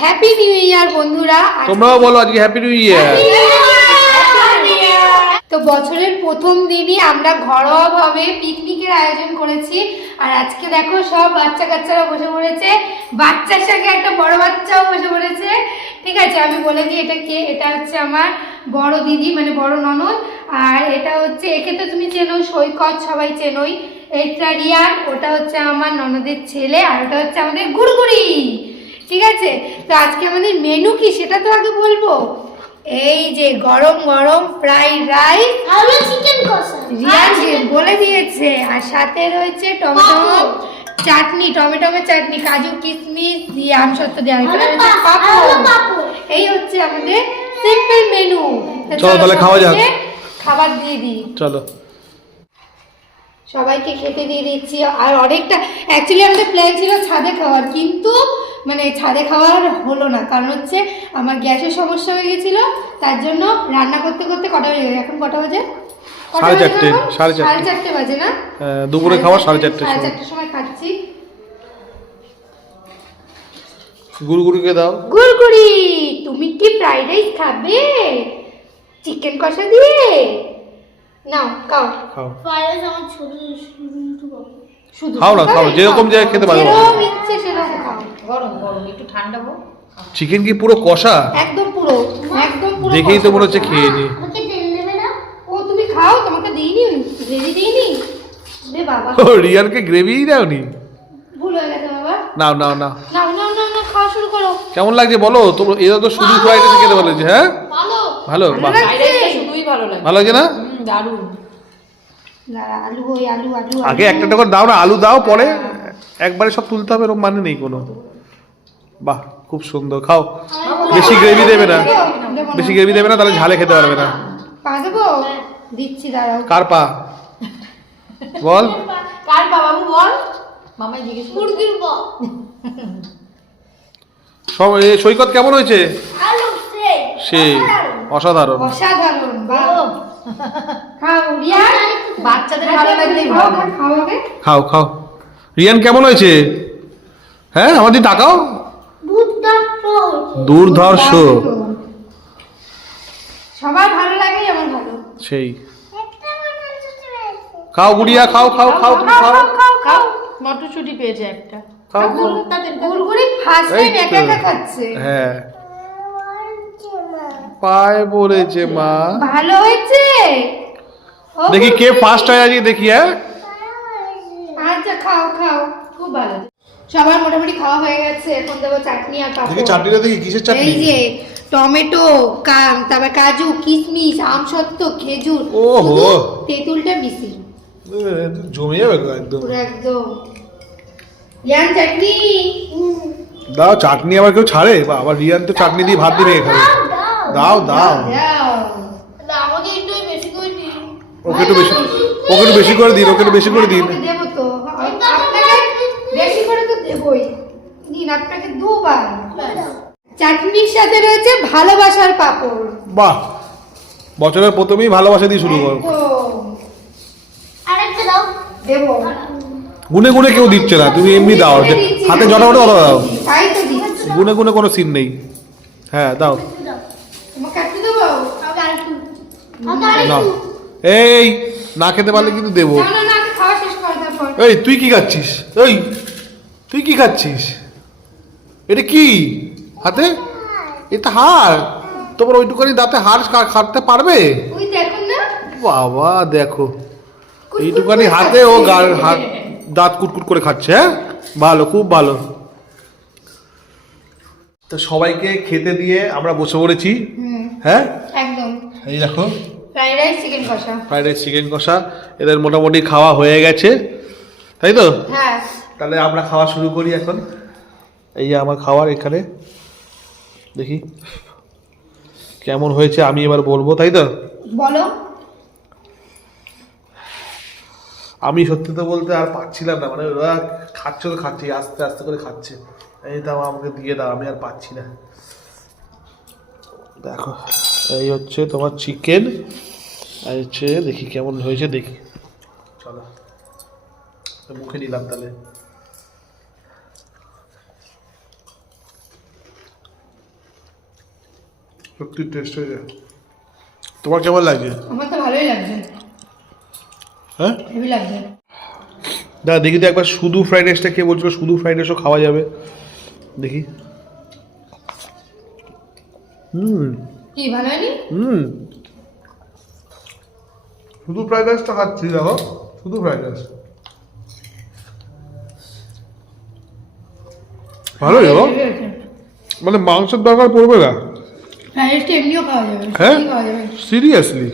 Happy new year বন্ধুরা। তোমরাও বলো আজকে হ্যাপি নিউ ইয়ার তো বছরের প্রথম দিনই আমরা ঘরোয়াভাবে পিকনিকের আয়োজন করেছি। আর আজকে দেখো সব বাচ্চা কাচ্চারা বসে পড়েছে। বাচ্চার সঙ্গে একটা বড় বাচ্চাও বসে পড়েছে। ঠিক আছে আমি বলে দিই এটা কে? এটা হচ্ছে আমার বড় দিদি মানে বড় ননদ। আর এটা হচ্ছে একে তো তুমি চেনো সৈকত সবাই চেনোই। এটা রিয়ান ওটা হচ্ছে আমার ননদের ছেলে আর ওটা হচ্ছে আমাদের গুড়গুড়ি। ঠিক আছে? তো আজকে আমাদের মেনু কি সেটা তো আগে বলব। এই যে গরম গরম ফ্রাইড রাইস আলু চিকেন কষা। রিয়ান বলে দিয়েছে। আর সাথে রয়েছে টমেটো। চাটনি টমেটোমের চাটনি কাজু কিশমিশ দিয়ে দেওয়া রয়েছে পা- পাঁপড়। আলু পাঁপড়। এই হচ্ছে আমাদের সিম্পল মেনু চলো তাহলে খাওয়া যাক। খাবার দিয়ে দিই। চলো। সবাইকে খেতে দিয়ে দিচ্ছি। আর অনেকটা অ্যাকচুয়ালি আমাদের প্ল্যান ছিল ছাদে খাওয়ার কিন্তু মানে ছাদে খাওয়ার হলো না। কারণ হচ্ছে আমার গ্যাসের সমস্যা হয়ে গেছিল তার জন্য রান্না করতে করতে কটা বেজে গেছে? এখন কটা বাজে? সাড়ে চারটে, সাড়ে চারটে। চারটে বাজে না? দুপুরে খাওয়া সাড়ে চারটের সাড়ে সময়। চারটের সময় খাচ্ছি। গুড়গুড়িকে দাও। গুড়গুড়ি তুমি কি ফ্রাইড রাইস খাবে? চিকেন কষা দিয়ে? নাও খাও। খাও। ফ্রাইড আমার ছোট শুধু খাও না, খাও, যেরকম জায়গায় খেতে পারো। যেরকম ইচ্ছে সেরকম খাও। গরম গরম একটু ঠান্ডা হোক। চিকেন কি পুরো কষা? একদম পুরো একদম পুরো দেখেই তো মনে হচ্ছে খেয়ে নি। আমাকে তেল দেবে না। ও তুমি খাও তোমাকে দিইনি গ্রেভি দিইনি? রে বাবা। ও রিয়ানকে গ্রেভিই দাওনি? ভুল হয়ে গেছে বাবা। নাও নাও নাও। নাও নাও নাও নাও খাওয়া শুরু করো। কেমন লাগছে বলো? তোমরা এরা তো শুধু ফ্রাইড রাইস খেতে বলেছে হ্যাঁ? ভালো। ভালো? ফ্রাইড রাইসটা শুধুই ভালো লাগে ভালো লাগছে না? দারুণ। আলু আলু আলু আগে একটা একটা করে দাও না আলু দাও পরে একবারে সব তুলতে হবে এরকম মানে নেই কোনো। বাহ খুব সুন্দর। খাও। বেশি গ্রেভি দেবে না। বেশি গ্রেভি দেবে না তাহলে ঝালে খেতে পারবে না। পা দেবো? দিচ্ছি দাঁড়াও। কার পা? বল। কার বাবু বল। মামাই জিজ্ঞেস মুরগির বল সব এ সৈকত কেমন হয়েছে? সেই সেই অসাধারণ। অসাধারণ। খাও বাচ্চাদের ভালো লাগলেই খাও। খাও খাও। রিয়ান কেমন হয়েছে? হ্যাঁ আমাদের হয়েছে দুর্ধর্ষ। সবার ভালো লাগে আমার ভালো। সেই। খাও গুড়িয়া খাও খাও খাও তুমি খাও খাও। খাও মটরশুটি পেয়েছে একটা। খাও খাও। গুড়গুড়ি ফার্স্ট টাইম একা একা খাচ্ছে। হ্যাঁ। পায়ে পড়েছে মা। ভালো হয়েছে? দেখি কে ফার্স্ট হয় আজকে দেখি হ্যাঁ। আচ্ছা খাও খাও। খুব ভালো। সবার মোটামুটি খাওয়া হয়ে গেছে। এখন দেবো চাটনি আর পাপড়। চাটনিটা দেখি কিসের চাটনি? এই যে টমেটো কাম তারপর কাজু কিশমিশ আমসত্ত্ব খেজুর। ওহো। তেঁতুলটা মিশি জমে যাবে একদম। পুরো একদম। ইয়ান চাটনি? দাও চাটনি আবার কেউ ছাড়ে? বা আবার রিয়ান তো চাটনি দিয়ে ভাত দিয়ে খাবে দাও দাও। দাও আমাকে একটু বেশি করে দিন। ওকে একটু বেশি ওকে একটু বেশি করে দিন ওকে একটু বেশি করে দিন। দেবো তো। তো দেবই আপনাকে দুবার। চাটনির সাথে রয়েছে ভালোবাসার পাপড়। বাহ! বছরের প্রথমেই ভালোবাসা দিয়ে শুরু করো। আরেকটা দাও। দেবো। গুনে গুনে কেউ দিচ্ছে না তুমি এমনি দাও যে হাতে জটা ওটা দাও। তাই তো গুনে গুনে কোনো সিন নেই। হ্যাঁ দাও। এই না খেতে পারলে কিন্তু দেবো। না না না আমি খাওয়া শেষ কর তারপর। এই তুই কি খাচ্ছিস? এই তুই কি খাচ্ছিস? এটা কি? হাতে? এটা হাড়। তোমার ওইটুকানি দাঁতে হাড় খাটতে পারবে? বাবা দেখো। এইটুকানি হাতে ও হাত দাঁত কুটকুট করে খাচ্ছে হ্যাঁ? ভালো খুব ভালো। তো সবাইকে খেতে দিয়ে আমরা বসে পড়েছি হ্যাঁ? একদম। এই দেখো। ফ্রাইড রাইস চিকেন কষা। ফ্রাইড রাইস চিকেন কষা। এদের মোটামুটি খাওয়া হয়ে গেছে। তাই তো? হ্যাঁ। তাহলে আমরা খাওয়া শুরু করি এখন। এই আমার খাওয়ার এখানে। দেখি। কেমন হয়েছে আমি এবার বলব তাই তো? বলো। আমি সত্যি তো বলতে আর পাচ্ছিলাম না মানে ওরা খাচ্ছে তো খাচ্ছে আস্তে আস্তে করে খাচ্ছে। এই দাও আমাকে দিয়ে দাও আমি আর পাচ্ছি না। দেখো এই হচ্ছে তোমার চিকেন আর হচ্ছে দেখি কেমন হয়েছে দেখি। চলো। মুখে নিলাম তাহলে। সত্যি টেস্ট হয়ে যায়। তোমার কেমন লাগছে আমার তো ভালোই লাগছে। হ্যাঁ? হেভি লাগছে। দাদা দেখি তো একবার শুধু ফ্রাইড রাইসটা খেয়ে বলছিল শুধু ফ্রাইড রাইসও খাওয়া যাবে। দেখি। হুম। কি ভালো হয়নি? হুম। শুধু ফ্রাইড রাইসটা খাচ্ছি দেখো। শুধু ফ্রাইড রাইস ভালোই গো হেভি মানে মাংসের দরকার পড়বে না। ফ্রাইড রাইসটা এমনিও খাওয়া যাবে হ্যাঁ? খাওয়া যাবে। সিরিয়াসলি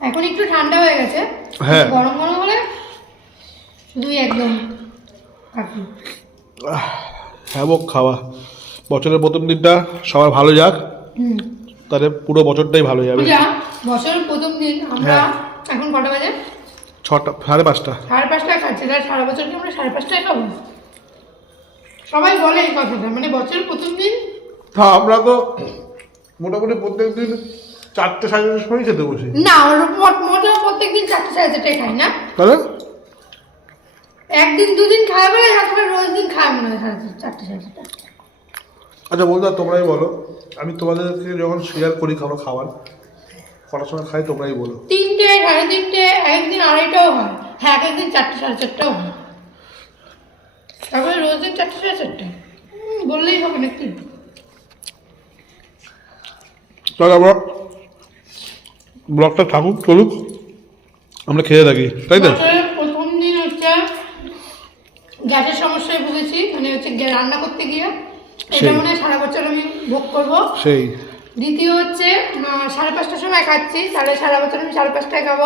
এখন একটু ঠান্ডা হয়ে গেছে। হ্যাঁ। গরম গরম হলে শুধুই একদম হ্যাবক খাওয়া। বছরের প্রথম দিনটা সবার ভালো যাক। তাহলে পুরো বছরটাই ভালো যাবে। বছরের প্রথম দিন আমরা হ্যাঁ। এখন কটা বাজে? ছটা সাড়ে পাঁচটা। সাড়ে পাঁচটায় খাচ্ছি তাহলে সারা বছর কি আমরা সাড়ে পাঁচটায় খাব? সবাই বলে এই কথাটা মানে বছরের প্রথম দিন তা আমরা তো মোটামুটি প্রত্যেক দিন চারটে সাড়ে চারটের সময় খেতে বসি। না আমরা মোট মোটে প্রত্যেক দিন চারটে সাড়ে চারটায় খাই না। তাহলে একদিন দুদিন খাওয়া বলে তারপরে রোজ দিন খাওয়া মনে হয় সাড়ে চারটে সাড়ে চারটা। আচ্ছা বলতো তোমরাই বলো। আমি তোমাদেরকে যখন শেয়ার করি খাবার খাবার কটার সময় খাই তোমরাই বলো। তিনটে সাড়ে তিনটে একদিন আড়াইটাও হয়। হ্যাঁ এক একদিন চারটে সাড়ে চারটাও হয়। তারপরে রোজ দিন চারটে সাড়ে চারটে। বললেই হবে নাকি? তাহলে আমরা ব্লগটা থাকুক চলুক। আমরা খেয়ে থাকি তাই তো? প্রথম দিন হচ্ছে গ্যাসের সমস্যায় ভুগেছি মানে হচ্ছে রান্না করতে গিয়ে। এটা মনে হয় সারা বছর আমি ভোগ করব। সেই। দ্বিতীয় হচ্ছে সাড়ে পাঁচটার সময় খাচ্ছি তাহলে সারা বছর আমি সাড়ে পাঁচটায় খাব।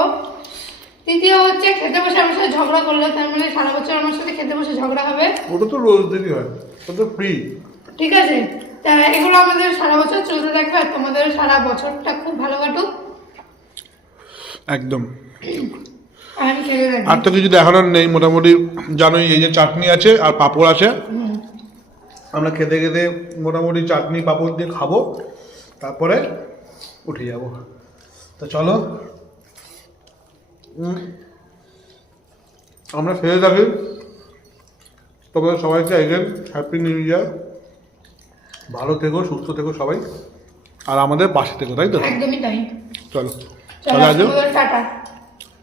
তৃতীয় হচ্ছে খেতে বসে আমার সাথে ঝগড়া করলে তার মানে সারা বছর আমার সাথে খেতে বসে ঝগড়া হবে। ওটা তো রোজ দিনই হয় ওটা তো ফ্রি ঠিক আছে? তা এগুলো আমাদের সারা বছর চলতে থাকবে আর তোমাদের সারা বছরটা খুব ভালো কাটুক। একদম। আর তো কিছু দেখানোর নেই মোটামুটি জানোই এই যে চাটনি আছে আর পাঁপড় আছে। আমরা খেতে খেতে মোটামুটি চাটনি পাঁপড় দিয়ে খাব তারপরে উঠে যাব। তো চলো। আমরা ফিরে থাকি। তোমাদের সবাইকে এগেন হ্যাপি নিউ ইয়ার ভালো থেকো সুস্থ থেকো সবাই। আর আমাদের পাশে থেকো তাই তো? একদমই তাই। চলো। চলো আজ টাটা।